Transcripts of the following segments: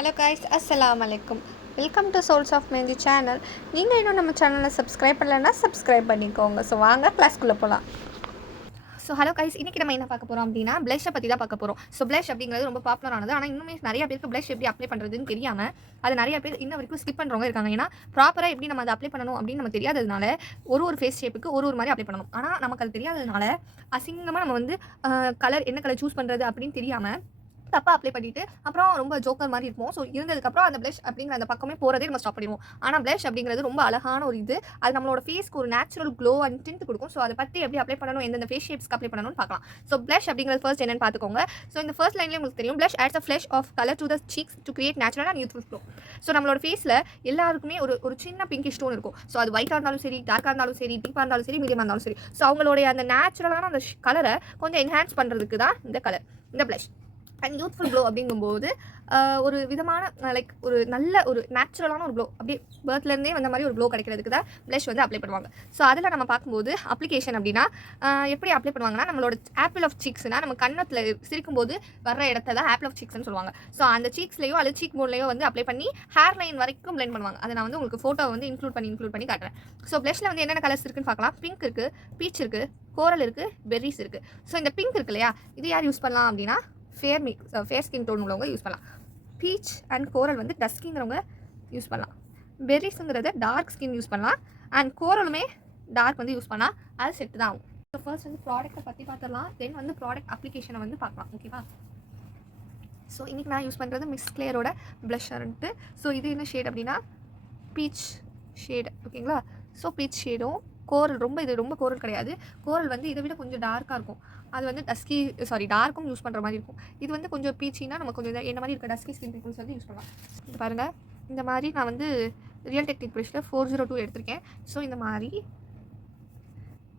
Hello guys, அஸ்ஸலாமு அலைக்கும். Welcome to souls of mehndi channel. நீங்கள் இன்னும் நம்ம சேனலை சப்ஸ்கிரைப் பண்ணலைன்னா சப்ஸ்கிரைப் பண்ணிக்கோங்க. ஸோ வாங்க கிளாஸ்க்குள்ளே போகலாம். ஸோ ஹலோ கைஸ், இன்றைக்கி நம்ம என்ன பார்க்க போகிறோம் அப்படின்னா ப்ளஷை பற்றி தான் பார்க்க போகிறோம். ஸோ ப்ளஷ் அப்படிங்கிறது ரொம்ப பாப்புலரானது. ஆனால் இன்னுமே நிறைய பேருக்கு ப்ளஷ் எப்படி அப்ளை பண்ணுறதுன்னு தெரியாமல் அது நிறைய பேர் இன்ன வரைக்கும் ஸ்கிப் பண்ணுறவங்க இருக்காங்க. ஏன்னா ப்ராப்பராக எப்படி நம்ம அதை அப்ளை பண்ணணும் அப்படின்னு நம்ம தெரியாததுனால ஒரு ஃபேஸ் ஷேப்புக்கு ஒரு மாதிரி அப்ளை பண்ணணும். ஆனால் நமக்கு அது தெரியாததுனால அசிங்கமாக நம்ம வந்து கலர் என்ன கலர் சூஸ் பண்ணுறது அப்படின்னு தெரியாமல் தப்பாக அப்ளை பண்ணிவிட்டு அப்புறம் ரொம்ப ஜோக்கர் மாதிரி இருக்கும். ஸோ இருந்ததுக்கப்புறம் அந்த ப்ளஷ் அப்படிங்கிற அந்த பக்கமே போகிறதே நம்ம ஸ்டாப் பண்ணிடுவோம். ஆனால் ப்ளஷ் அப்படிங்கிறது ரொம்ப அழகான ஒரு இது. அது நம்மளோட ஃபேஸ்க்கு ஒரு நேச்சுரல் க்ளோ அண்ட் டிண்ட் கொடுக்கும். ஸோ அதை பற்றி எப்படி அப்ளை பண்ணணும், எந்தெந்த ஃபேஸ் ஷேப்ஸ்க்கு அப்ளை பண்ணணும்னு பார்க்கலாம். ஸோ ப்ளஷ் அப்படிங்கிறது ஃபர்ஸ்ட் என்னன்னு பார்த்துக்கோங்க. ஸோ இந்த ஃபர்ஸ்ட் லைன்லேயே உங்களுக்கு தெரியும், plus adds a flash of color to the cheeks to create natural and youthful glow. So நம்மளோட ஃபேஸில் எல்லாருக்குமே ஒரு சின்ன பிங்கிஷ் டோன் இருக்கும். ஸோ அது ஒயிட்டாக இருந்தாலும் சரி, டார்க்காக இருந்தாலும் சரி, டீப்பாக இருந்தாலும் சரி, மீடியமாக இருந்தாலும் சரி. ஸோ அவங்களுடைய அந்த நேச்சுரலான அந்த கலரை கொஞ்சம் என்ஹான்ஸ் பண்ணுறதுக்கு தான் இந்த கலர், இந்த ப்ளஷ். அண்ட் யூத்ஃபுல் க்ளோ அப்படிங்கும்போது ஒரு விதமான லைக் ஒரு நல்ல ஒரு நேச்சுரலான ஒரு க்ளோ, அப்படியே பர்த்லேருந்தே வந்த மாதிரி ஒரு க்ளோ கிடைக்கிறதுக்கு தான் ப்ளஷ் வந்து அப்ளை பண்ணுவாங்க. ஸோ அதில் நம்ம பார்க்கும்போது அப்ளிகேஷன் அப்படின்னா எப்படி அப்ளை பண்ணுவாங்கன்னா, நம்மளோட ஆப்பிள் ஆஃப் சீக்ஸ்னால் நம்ம கன்னத்தில் சிரிக்கும்போது வர்ற இடத்த தான் ஆப்பிள் ஆஃப் சீக்ஸ்னு சொல்லுவாங்க. ஸோ அந்த சீக்ஸ்லையோ அல்லது சீக் போன்லையோ வந்து அப்ளை பண்ணி ஹேர் லைன் வரைக்கும் பிளெண்ட் பண்ணுவாங்க. அதை நான் வந்து உங்களுக்கு ஃபோட்டோ வந்து இன்க்ளூட் பண்ணி காட்டுறேன். ஸோ ப்ளஷில் வந்து என்னென்ன கலர்ஸ் இருக்குன்னு பார்க்கலாம். பிங்க் இருக்குது, பீச் இருக்குது, கோரல் இருக்குது, பெர்ரிஸ் இருக்குது. ஸோ இந்த பிங்க் இருக்கு இல்லையா, இது யார் யூஸ் பண்ணலாம் அப்படின்னா ஃபேர் ஸ்கின் டோன் உள்ளவங்க யூஸ் பண்ணலாம். பீச் அண்ட் கோரல் வந்து டஸ்கிங்கிறவங்க யூஸ் பண்ணலாம். பெர்ரிஸுங்கிறது டார்க் ஸ்கின் யூஸ் பண்ணலாம். அண்ட் கோரலுமே டார்க் வந்து யூஸ் பண்ணலாம். அது செட்டு தான் ஆகும். ஸோ ஃபர்ஸ்ட் வந்து ப்ராடக்ட்டை பற்றி பார்த்துடலாம். தென் வந்து ப்ராடக்ட் அப்ளிகேஷனை வந்து பார்க்கலாம். ஓகேவா? ஸோ இன்றைக்கி நான் யூஸ் பண்ணுறது மிஸ் கிளியரோட ப்ளஷர்ன்ட்டு. ஸோ இது என்ன ஷேட் அப்படின்னா பீச் ஷேடு. ஓகேங்களா? ஸோ பீச் ஷேடும் கோரல் இது ரொம்ப கோரல் கிடையாது. கோரல் வந்து இதை விட கொஞ்சம் டார்க்காக இருக்கும். அது வந்து டார்க்கும் யூஸ் பண்ணுற மாதிரி இருக்கும். இது வந்து கொஞ்சம் பீச்சினா நம்ம கொஞ்சம் என்ன மாதிரி இருக்க டஸ்கி ஸ்கின் பீப்புள்ஸ் வந்து யூஸ் பண்ணலாம். இது பாருங்கள், இந்த மாதிரி நான் வந்து ரியல் டெக்னிக் ப்ரஷில் 402 எடுத்திருக்கேன். ஸோ இந்த மாதிரி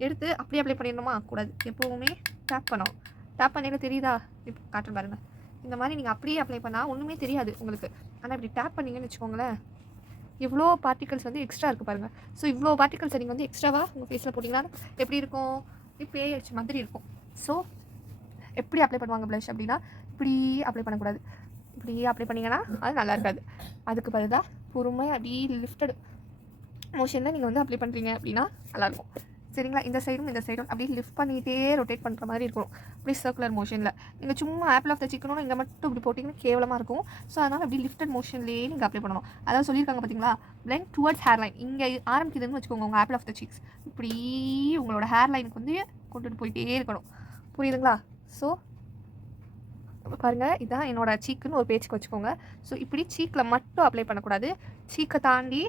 எடுத்து அப்படியே அப்ளை பண்ணிடணுமா கூடாது, எப்போவுமே டேப் பண்ணணும். டேப் பண்ணிட தெரியுதா? இப்போ காட்டுறேன் பாருங்கள். இந்த மாதிரி நீங்கள் அப்படியே அப்ளை பண்ணால் ஒன்றுமே தெரியாது உங்களுக்கு. ஆனால் இப்படி டேப் பண்ணிங்கன்னு வச்சுக்கோங்களேன், இவ்வளோ பார்ட்டிகல்ஸ் வந்து எக்ஸ்ட்ரா இருக்குது பாருங்கள். ஸோ இவ்வளோ பார்ட்டிகல்ஸ் நீங்கள் வந்து எக்ஸ்ட்ராவாக உங்கள் ஃபேஸில் போட்டிங்கன்னா எப்படி இருக்கும்? இப்படி அடிச்ச மாதிரி இருக்கும். ஸோ எப்படி அப்ளை பண்ணுவாங்க ப்ளஷ் அப்படின்னா, இப்படி அப்ளை பண்ணக்கூடாது. இப்படி அப்ளை பண்ணிங்கன்னா அது நல்லா இருக்காது. அதுக்கு பதிலாக பொறுமையாக அப்படி லிஃப்டட் மோஷனில் நீங்கள் வந்து அப்ளை பண்ணுறீங்க அப்படின்னா நல்லாயிருக்கும். சரிங்களா? இந்த சைடும் அப்படியே லிஃப்ட் பண்ணிகிட்டே ரொட்டேட் பண்ணுற மாதிரி இருக்கணும். அப்படி சர்க்குலர் மோஷனில். நீங்கள் சும்மா ஆப்பிள் ஆஃப் த சிக்கனும் இங்கே மட்டும் இப்படி போட்டிங்கன்னா கேவலமாக இருக்கும். ஸோ அதனால் அப்படி லிஃப்டட் மோஷன்லேயே நீங்கள் அப்ளை பண்ணணும். அதாவது சொல்லியிருக்காங்க பார்த்தீங்களா, பிளெண்ட் டுவர்ட்ஸ் ஹேர் லைன். இங்கே ஆரம்பிக்குதுன்னு வச்சுக்கோங்க உங்கள் ஆப்பிள் ஆஃப் த சீக்ஸ். இப்படி உங்களோட ஹேர் லைனுக்கு வந்து கொண்டுட்டு போயிட்டே இருக்கணும். புரியுதுங்களா? ஸோ பாருங்கள், இதுதான் என்னோடய சீக்குன்னு ஒரு பேச்சுக்கு வச்சுக்கோங்க. ஸோ இப்படி சீக்கில் மட்டும் அப்ளை பண்ணக்கூடாது. சீக்கை தாண்டி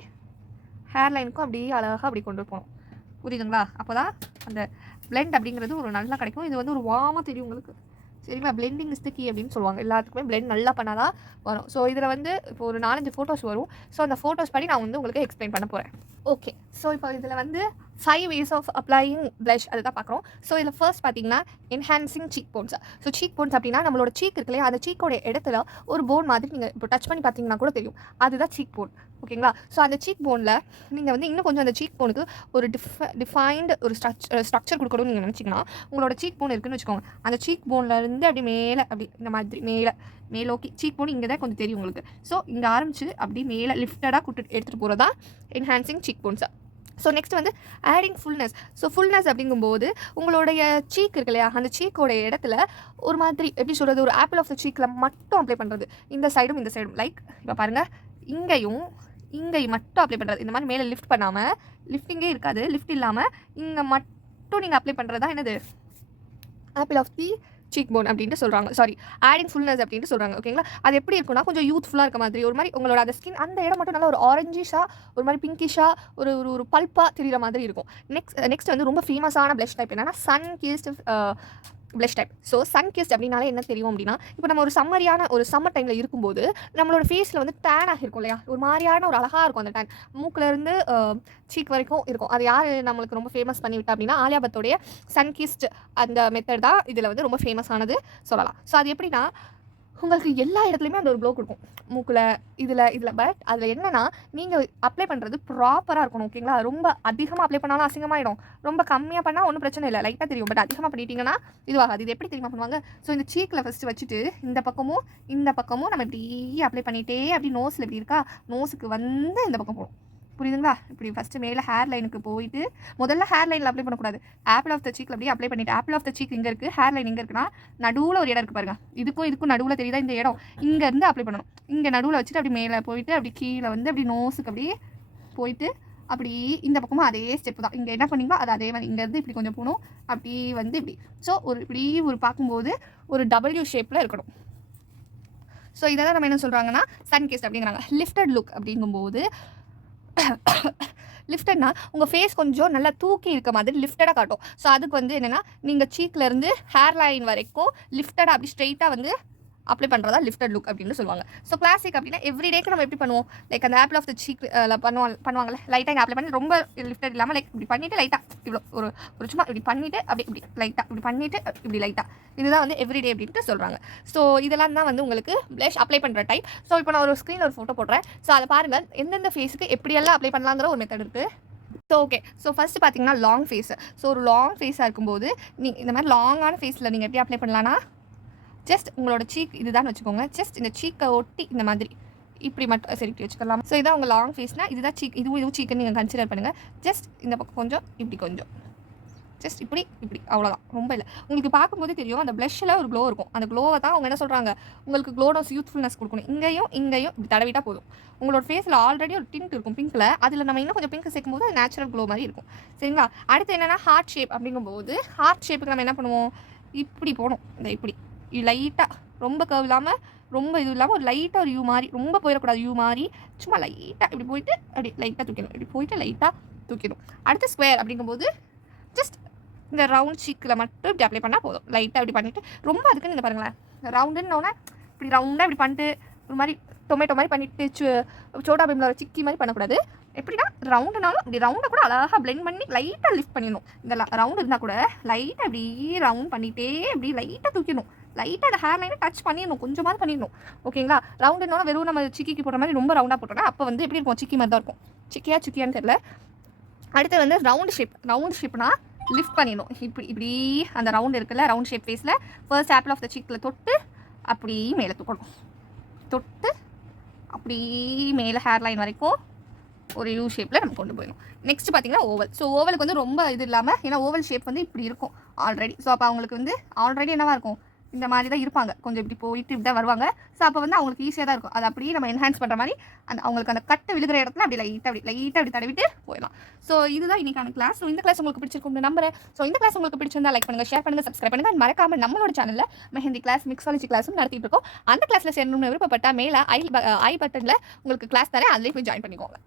ஹேர் லைனுக்கும் அப்படியே அழகாக அப்படி கொண்டு போகணும். புரியுதுங்களா? அப்போ தான் அந்த பிளெண்ட் அப்படிங்கிறது ஒரு நல்லா கிடைக்கும். இது வந்து ஒரு வார்மாக தெரியும் உங்களுக்கு. சரிங்களா? பிளெண்டிங் இஸ் த கீ அப்படின்னு சொல்லுவாங்க. எல்லாத்துக்குமே பிளெண்ட் நல்லா பண்ணால் தான் வரும். ஸோ இதில் வந்து இப்போ ஒரு 4-5 ஃபோட்டோஸ் வரும். ஸோ அந்த ஃபோட்டோஸ் படி நான் வந்து உங்களுக்கு எக்ஸ்பிளைன் பண்ண போகிறேன். ஓகே. ஸோ இப்போ இதில் வந்து 5 ways ஆஃப் அப்ளையிங் ப்ளஷ் அதை தான் பார்க்குறோம். ஸோ இதில் ஃபர்ஸ்ட் பார்த்தீங்கன்னா enhancing cheek bones. So cheek bones அப்படின்னா நம்மளோட சீக் இருக்கு இல்லையா, அந்த சீக்கோட இடத்துல ஒரு போன் மாதிரி நீங்கள் இப்போ டச் பண்ணி பார்த்தீங்கன்னா கூட தெரியும். அதுதான் சீக் போன். ஓகேங்களா? ஸோ அந்த சீக் போனில் நீங்கள் வந்து இன்னும் கொஞ்சம் அந்த சீக் போனுக்கு ஒரு டிஃபைன்டு ஒரு ஸ்ட்ரக்சர் கொடுக்கணும்னு நீங்கள் நினச்சிங்கன்னா, உங்களோட சீக் போன் இருக்குன்னு வச்சுக்கோங்க. அந்த சீக் போன்லேருந்து அப்படி மேலே அப்படி இந்த மாதிரி மேலோக்கி சீக் போன் இங்கே தான் கொஞ்சம் தெரியும் உங்களுக்கு. ஸோ இங்கே ஆரம்பிச்சு அப்படி மேலே லிஃப்டடாக எடுத்துகிட்டு போகிறது தான் என்ஹான்சிங் சீக் போன்ஸாக. ஸோ நெக்ஸ்ட் வந்து ஆடிங் ஃபுல்னஸ். ஸோ ஃபுல்னஸ் அப்படிங்கும்போது உங்களுடைய சீக் இருக்கு இல்லையா, அந்த சீக்கோட இடத்துல ஒரு மாதிரி எப்படி சொல்கிறது, ஒரு ஆப்பிள் ஆஃப் த சீக்கில் மட்டும் அப்ளை பண்ணுறது. இந்த சைடும் லைக் இப்போ பாருங்கள், இங்கேயும் மட்டும் அப்ளை பண்ணுறது. இந்த மாதிரி மேலே லிஃப்ட் பண்ணாமல், லிஃப்டிங்கே இருக்காது, லிஃப்ட் இல்லாமல் இங்கே மட்டும் நீங்கள் அப்ளை பண்ணுறது தான் என்னது, apple of the cheek bone அப்படின்ட்டு சொல்கிறாங்க. ஆடிங் ஃபுல்னஸ் அப்படின்ட்டு சொல்கிறாங்க. ஓகேங்களா? அது எப்படி இருக்குன்னா கொஞ்சம் யூத்ஃபுல்லாக இருக்க மாதிரி, ஒரு மாதிரி உங்களோட அந்த ஸ்கின் அந்த இடம் மட்டும் நல்லா ஒரு ஆரஞ்சிஷாக, ஒரு மாதிரி பிங்கிஷாக, ஒரு பல்ப்பாக தெரிகிற மாதிரி இருக்கும். நெக்ஸ்ட் வந்து ரொம்ப ஃபேமஸான ப்ளஷ் டைப் என்னன்னா sun kissed blush type. So sun kissed அப்படின்னாலே என்ன தெரியும் அப்படின்னா, இப்போ நம்ம ஒரு சம்மர் டைமில் இருக்கும்போது நம்மளோட ஃபேஸில் வந்து டேன் ஆகிருக்கும் இல்லையா, ஒரு மாதிரியான ஒரு அழகாக இருக்கும் அந்த டேன். மூக்கிலேருந்து சீக் வரைக்கும் இருக்கும். அது யார் நம்மளுக்கு ரொம்ப ஃபேமஸ் பண்ணி விட்டா அப்படின்னா, ஆலியா பத்தோடைய சன் கிஸ்ட் அந்த மெத்தட் தான் இதில் வந்து ரொம்ப ஃபேமஸானது சொல்லலாம். ஸோ அது எப்படின்னா, உங்களுக்கு எல்லா இடத்துலையுமே அந்த ஒரு க்ளோ கொடுக்கும். மூக்கில் இதில் பட் அதில் என்னென்னா நீங்கள் அப்ளை பண்ணுறது ப்ராப்பராக இருக்கணும். ஓகேங்களா? ரொம்ப அதிகமாக அப்ளை பண்ணாலும் அசிங்கமாயிடும். ரொம்ப கம்மியாக பண்ணால் ஒன்றும் பிரச்சனை இல்லை, லைட்டாக தெரியும். பட் அதிகமாக பண்ணிட்டீங்கன்னா இதுவாகாது. இது எப்படி தெரியுமா பண்ணுவாங்க? ஸோ இந்த சீக்கில் ஃபஸ்ட்டு வச்சுட்டு இந்த பக்கமும் நம்ம இப்படி அப்ளை பண்ணிகிட்டே அப்படி நோஸில் இப்படி இருக்கா, நோஸுக்கு வந்து இந்த பக்கம் போடும். புரியுதுங்களா? இப்படி ஃபஸ்ட்டு மேலே ஹேர் லைனுக்கு போயிட்டு முதல்ல ஹேர் லைனில் அப்ளை பண்ணக்கூடாது. ஆப்பிள் ஆஃப் த சீக்கில் அப்படியே அப்ளை பண்ணிவிட்டு ஆப்பிள் ஆஃப் த சீக் இங்கே இருக்குது, ஹேர் லைன் இங்கே இருக்குன்னா நடுவில் ஒரு இடம் இருக்குது பாருங்கள். இதுக்கும் நடுவில் தெரியுதா இந்த இடம்? இங்கேருந்து அப்ளை பண்ணணும். இங்கே நடுவில் வச்சுட்டு அப்படி மேலே போயிட்டு அப்படி கீழே வந்து அப்படி நோஸுக்கு அப்படியே போயிட்டு அப்படி இந்த பக்கமும் அதே ஸ்டெப்பு தான். இங்கே என்ன பண்ணிங்களோ அது அதே மாதிரி இங்கேருந்து இப்படி கொஞ்சம் போகணும், அப்படி வந்து இப்படி. ஸோ இப்படி பார்க்கும்போது ஒரு டபிள்யூ ஷேப்பில் இருக்கணும். ஸோ இதை தான் நம்ம என்ன சொல்கிறாங்கன்னா சன் கிஸ் அப்படிங்கிறாங்க. லிஃப்டட் லுக் அப்படிங்கும்போது லிஃப்டட்னா உங்கள் ஃபேஸ் கொஞ்சம் நல்லா தூக்கி இருக்க மாதிரி லிஃப்டடாக காட்டும். ஸோ அதுக்கு வந்து என்னென்னா நீங்கள் சீக்லேருந்து ஹேர் லைன் வரைக்கும் லிஃப்டடாக அப்படி ஸ்ட்ரெயிட்டாக வந்து அப்ளை பண்ணுறதா லிஃப்டட் லுக் அப்படின்னு சொல்லுவாங்க. ஸோ கிளாசிக் அப்படின்னா எவ்ரிடேக்கு நம்ம எப்படி பண்ணுவோம்? லைக் அந்த ஆப்பிள் ஆஃப் த சீக் பண்ணுவாங்கல்ல, லைட்டாக இங்கே அப்ளை பண்ணி ரொம்ப லிஃப்டட் இல்லாமல் லைக் இப்படி பண்ணிவிட்டு லைட்டாக இவ்வளோ ஒரு சும்மா இப்படி பண்ணிவிட்டு இப்படி லைட்டாக இப்படி பண்ணிவிட்டு இப்படி லைட்டாக, இதுதான் வந்து எவ்ரிடே அப்படின்ட்டு சொல்கிறாங்க. ஸோ இதெல்லாம் தான் வந்து உங்களுக்கு ப்ளஷ் அப்ளை பண்ணுற டைப். ஸோ இப்போ நான் ஒரு ஸ்க்ரீனில் ஒரு ஃபோட்டோ போடுறேன். ஸோ அதை பாருங்கள், எந்தெந்த ஃபேஸுக்கு எப்படியெல்லாம் அப்ளை பண்ணலாங்கிற ஒரு மெத்தட் இருக்குது. ஸோ ஓகே, ஸோ ஃபஸ்ட்டு பார்த்தீங்கன்னா லாங் ஃபேஸு. ஸோ ஒரு லாங் ஃபேஸாக இருக்கும்போது இந்த மாதிரி லாங்கான ஃபேஸில் நீங்கள் எப்படி அப்ளை பண்ணலான்னா, ஜஸ்ட் உங்களோட சீக் இதுதான் வச்சுக்கோங்க. ஜஸ்ட் இந்த சீக்கை ஒட்டி இந்த மாதிரி இப்படி மட்டும் செலுத்தி வச்சுக்கலாம். ஸோ இதான் உங்கள் லாங் ஃபேஸ்னால் இதுதான் சீக், இதுவும் சீக்குன்னு நீங்கள் கன்சிடர் பண்ணுங்கள். ஜஸ்ட் இந்த பக்கம் கொஞ்சம் இப்படி கொஞ்சம் ஜஸ்ட் இப்படி அவ்வளோதான், ரொம்ப இல்லை. உங்களுக்கு பார்க்கும்போது தெரியும் அந்த ப்ளஷ்ஷில் ஒரு க்ளோ இருக்கும். அந்த க்ளோவை தான் அவங்க என்ன சொல்கிறாங்க, உங்களுக்கு க்ளோனஸ் யூத்ஃபுல்னஸ் கொடுக்கணும். இங்கேயும் இப்படி தடவிட்டால் போதும். உங்களோட ஃபேஸில் ஆல்ரெடி ஒரு டிண்ட் இருக்கும் பிங்க்கில், அதில் நம்ம இன்னும் கொஞ்சம் பிங்க் சேர்க்கும்போது அது நேச்சுரல் க்ளோ மாதிரி இருக்கும். சரிங்களா? அடுத்து என்னென்னா ஹார்ட் ஷேப் அப்படிங்கும்போது ஹார்ட் ஷேப்புக்கு நம்ம என்ன பண்ணுவோம், இப்படி போகணும். இந்த இப்படி லைட்டாக, ரொம்ப கர்வ் இல்லாமல் ரொம்ப இது இல்லாமல் ஒரு லைட்டாக ஒரு யூ மாதிரி, ரொம்ப போயிடக்கூடாது, யூ மாதிரி சும்மா லைட்டாக இப்படி போயிட்டு அப்படி லைட்டாக தூக்கணும். இப்படி போயிட்டு லைட்டாக தூக்கிடும். அடுத்து ஸ்கொயர் அப்படிங்கும்போது ஜஸ்ட் இந்த ரவுண்ட் சீக்கில் மட்டும் இப்படி அப்ளை பண்ணால் போதும். லைட்டாக இப்படி பண்ணிவிட்டு ரொம்ப அதுக்குன்னு இந்த பாருங்களேன், ரவுண்டுன்னொன்னே இப்படி ரவுண்டாக இப்படி பண்ணிட்டு ஒரு மாதிரி டொமேட்டோ மாதிரி பண்ணிவிட்டு சோடா பீமில் ஒரு சிக்கி மாதிரி பண்ணக்கூடாது. எப்படின்னா ரவுண்டுனாலும் இப்படி ரவுண்டை கூட அழகாக பிளெண்ட் பண்ணி லைட்டாக லிஃப்ட் பண்ணிடணும். இந்த ரவுண்டு இருந்தால் கூட லைட்டாக இப்படி ரவுண்ட் பண்ணிகிட்டே இப்படி லைட்டாக தூக்கிடணும். லைட்டாக அந்த ஹேர் லைனை டச் பண்ணிடணும், கொஞ்சமாக பண்ணிடணும். ஓகேங்களா? ரவுண்டுனாலும் வெறும் நம்ம சிக்கிக்கு போடுற மாதிரி ரொம்ப ரவுண்டாக போட்டோன்னா அப்போ வந்து எப்படி இருக்கும், சிக்கி மாதிரி தான் இருக்கும். சிக்கியான்னு தெரியல. அடுத்து வந்து ரவுண்ட் ஷேப்னா லிஃப்ட் பண்ணிடணும். இப்படி அந்த ரவுண்ட் இருக்குல்ல, ரவுண்ட் ஷேப் ஃபேஸில் ஃபர்ஸ்ட் ஆப்பிள் ஆஃப் த சீக்கில் தொட்டு அப்படி மேலே தூக்கணும். தொட்டு அப்படி மேலே ஹேர் லைன் வரைக்கும் ஒரு யூ ஷேப்பில் நம்ம கொண்டு போயிடணும். நெக்ஸ்ட் பார்த்தீங்கன்னா ஓவல். ஸோ ஓவலுக்கு வந்து ரொம்ப இது இல்லாமல், ஏன்னா ஓவல் ஷேப் வந்து இப்படி இருக்கும் ஆல்ரெடி. ஸோ அப்போ அவங்களுக்கு வந்து ஆல்ரெடி என்னவாக இருக்கும், இந்த மாதிரி தான் இருப்பாங்க, கொஞ்சம் இப்படி போயிட்டு இப்படி தான் வருவாங்க. ஸோ அப்போ வந்து அவங்களுக்கு ஈஸியாக தான் இருக்கும். அது அப்படியே நம்ம என்ஹான்ஸ் பண்ணுற மாதிரி அவங்களுக்கு அந்த கட்டு விழுகிற இடத்துல அப்படி லைட்டாக அப்படி தடவிட்டு போயிடலாம். ஸோ இதுதான் இன்னைக்கான கிளாஸ். ஸோ இந்த கிளாஸ் உங்களுக்கு பிடிச்சிருக்கும் நம்புறேன். ஸோ இந்த கிளாஸ் உங்களுக்கு பிடிச்சிருந்தா லைக் பண்ணுங்கள், ஷேர் பண்ணுங்கள், சப்ஸ்கிரைப் பண்ணுங்கள். மறக்காம நம்மளோட சேனலில் மெஹந்தி கிளாஸ், மிக்ஸாலஜி கிளாஸும் நடத்திட்டு இருக்கோம். அந்த கிளாஸில் சேரணும்னு விருப்பப்பட்டால் மேலே ஐ பட்டனில் உங்களுக்கு கிளாஸ் தரேன், அதிலே போய் ஜாயின் பண்ணிக்கோங்க.